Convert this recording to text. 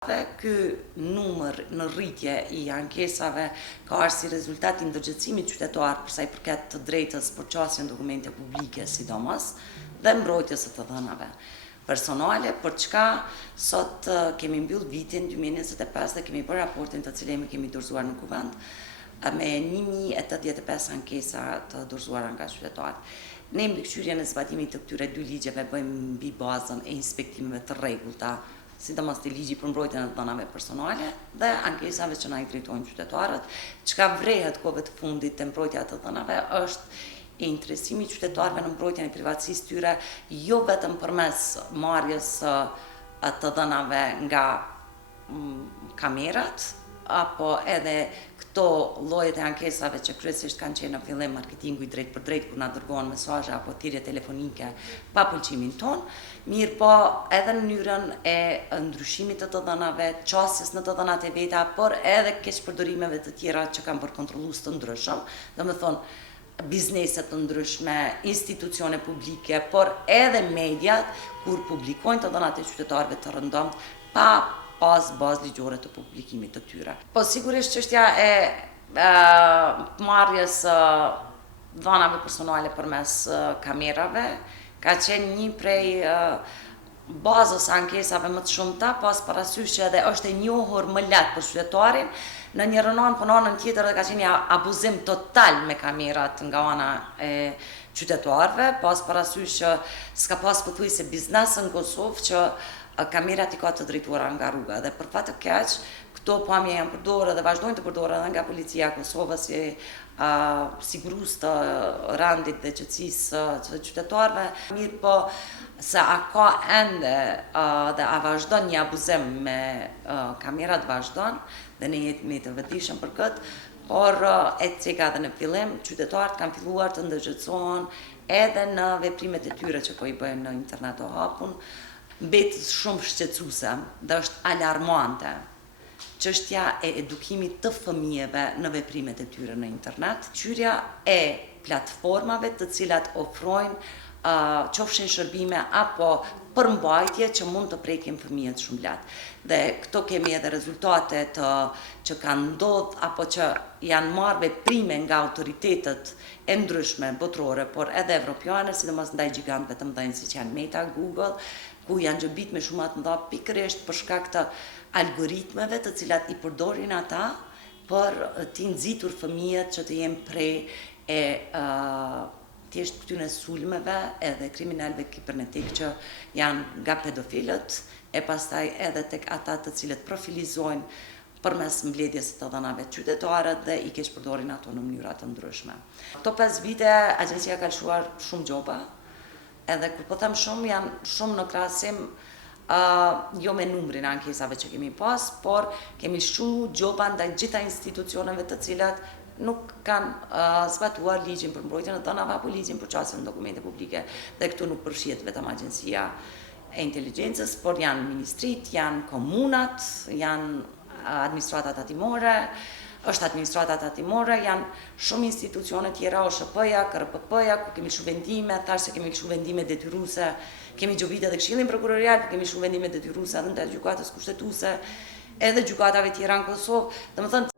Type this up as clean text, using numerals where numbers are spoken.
Ky numër në rritje i ankesave ka ardhur si rezultat i ndërgjegjësimit qytetar për sa i përket të drejtës për qasjen dokumente publike sidomos dhe mbrojtjes së të dhënave personale, për çka sot kemi mbyll vitin 2025 dhe kemi bërë raportin të cilin kemi dorëzuar në kuvend me 1085 ankesa të dorëzuara nga qytetarët. Ne mbikëqyrjen e zbatimit të këtyre dy ligjeve bëjmë mbi bazën e inspektimeve të rregullta, sidomos të ligji për mbrojtjen e dhënave personale dhe ankesave që na i drejtojnë qytetarët. Çka vrehet kohëve të fundit te mbrojtja e të dhënave është interesimi i qytetarëve në mbrojtjen e privatësisë tyre, jo vetëm përmes marrjes të dhënave nga kamerat, apo edhe këto llojet e ankesave që kryesisht kanë qenë në fillim marketingu i drejt për drejt kur na dërgohen mesazhe apo thirrje telefonike pa pëlqimin ton, mirë po edhe në mënyrën e ndryshimit të dhënave, qasjes në të dhënat e veta, por edhe keqpërdorimeve të tjera që kanë bërë kontrollues të ndryshëm, domethënë biznese të ndryshme, institucione publike, por edhe mediat kur publikojnë të dhënat e qytetarëve të rëndomt pa pas bazë ligjore të publikimit të tyre. Po sigurisht çështja e marrjes dhënave personale përmes kamerave ka qenë një prej bazës ankesave më të shumta, pas parasysh që edhe është e njohur më lehtë për qytetarin, në një rënon po në anën tjetër dhe ka qenë abuzim total me kamerat nga ana e qytetarëve, pas parasysh që s'ka pas pothuajse biznes në Kosovë që kamerat i ka të drejtuara nga rruga dhe për fat të keq këto pamje janë përdorur dhe vazhdojnë të përdoren edhe nga policia e Kosovës si sigurues të randit dhe qetësisë të qytetarëve. Mirë po se a ka ende dhe a vazhdon një abuzim me kamerat vazhdon dhe ne jemi të vetëdijshëm për këtë, por e ceka edhe në fillim qytetarët kanë filluar të ndërgjegjësohen edhe në veprimet e tyre që po i bëjnë në internet o hapun. Mbet shumë shqetësuese dhe është alarmante çështja e edukimit të fëmijëve në veprimet e tyre në internet, qyrja e platformave të cilat ofrojnë qofshin shërbime apo përmbajtje që mund të prekin fëmijët shumë lehtë. Dhe këto kemi edhe rezultate që kanë ndodhur apo që janë marrë veprime nga autoritetet e ndryshme botërore, por edhe evropiane, sidomos ndaj gjigantëve të mëdhenj siç janë Meta, Google, ku janë gjëbit me shumë të mëdha pikërisht për shkak të algoritmeve të cilat i përdorin ata për t'i nxitur fëmijët që të jenë prej e thjesht këtyre sulmeve edhe kriminalëve kibernetik që janë nga pedofilët e pastaj edhe tek ata të cilët profilizojnë përmes mbledhjes të dhënave qytetarët dhe i keqpërdorin ato në mënyra të ndryshme. Këto 5 vite agjencia ka lëshuar shumë gjoba, edhe kur po them shumë janë shumë në krahasim jo me numrin e ankesave që kemi pas, por kemi lëshuar gjoba ndaj gjitha institucioneve të cilat nuk kanë zbatuar ligjin për mbrojtjen e dhënave apo ligjin për qasjen e dokumente publike. Dhe këtu nuk përfshihet vetëm agjencia e inteligjencës, por janë ministrit, janë komunat, janë administratat tatimore, është administrata tatimore, janë shumë institucione tjera, OSHP-ja, KRPP-ja, ku kemi lëshuar vendime, thashë se kemi lëshuar vendime detyruese, kemi gjobite edhe Këshillin Prokurorial, kemi lëshuar vendime detyruese edhe ndaj gjykatës kushtetuese, edhe gjykatave tjera në Kosovë. Domethënë